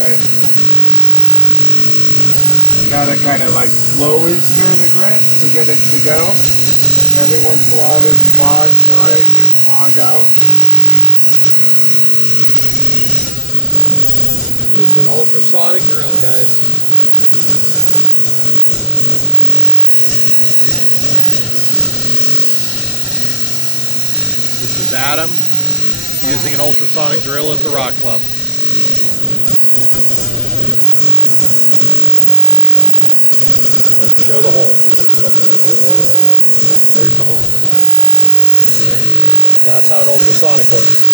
Right. You gotta kind of like slowly stir the grit to get it to go. And every once in a while there's clogs, so I get clog out. It's an ultrasonic drill, guys. This is Adam using an ultrasonic drill at the Rock Club. Let's show the hole. There's the hole. That's how an ultrasonic works.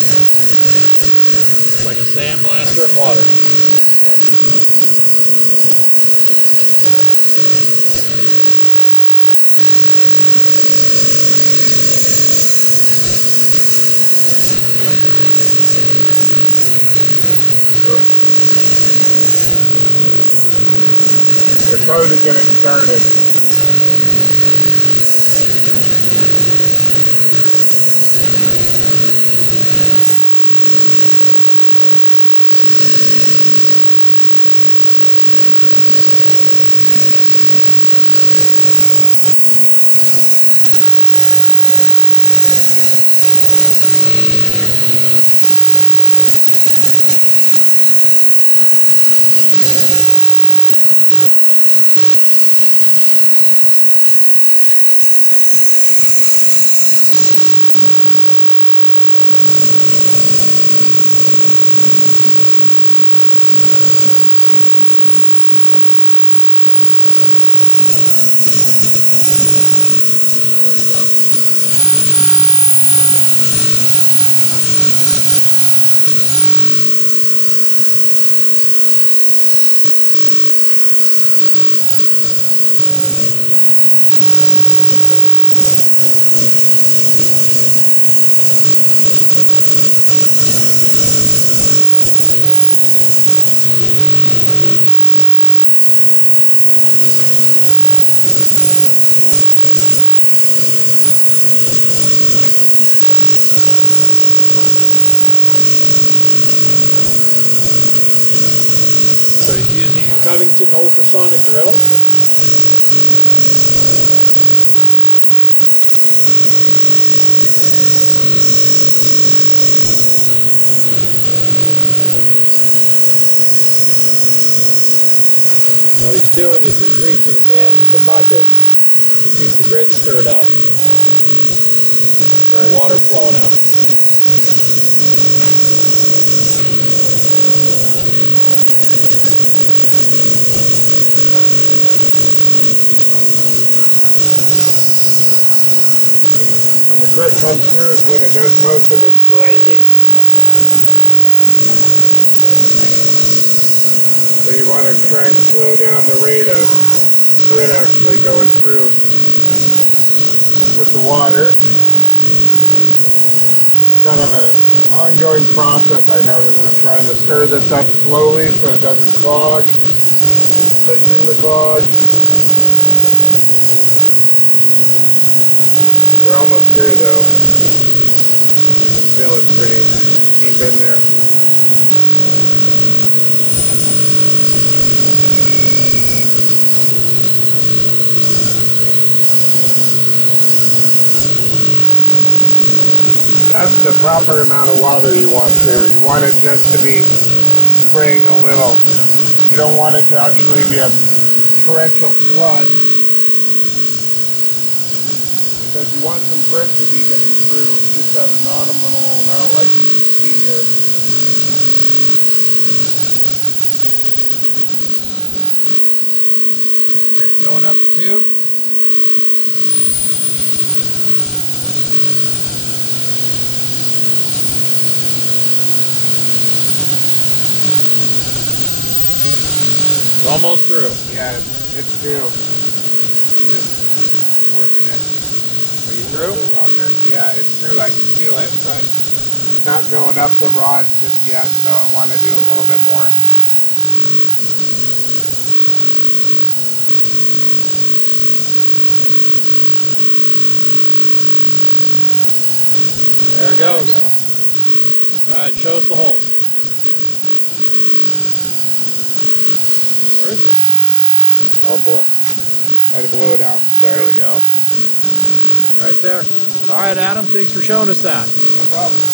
It's like a sandblaster in water. It's hard to get it started. So he's using a Covington ultrasonic drill. What he's doing is he's reaching in the bucket to keep the grit stirred up. The water flowing out. When the grit comes through is when it does most of its grinding. So you want to try and slow down the rate of grit actually going through with the water. Kind of an ongoing process, I noticed, of trying to stir this up slowly so it doesn't clog, fixing the clog. We're almost through though. I can feel it pretty deep in there. That's the proper amount of water you want to. You want it just to be spraying a little. You don't want it to actually be a torrential flood, because you want some grit to be getting through just at a nominal amount like you can see here. Grit going up the tube. It's almost through. Yeah, it's through. I'm just working it. Are you through? Longer. Yeah, it's through. I can feel it, but it's not going up the rod just yet, so I want to do a little bit more. There it goes. All right, show us the hole. Where is it? I'll blow. Try to blow it out. Sorry. There we go. Right there. All right, Adam, thanks for showing us that. No problem.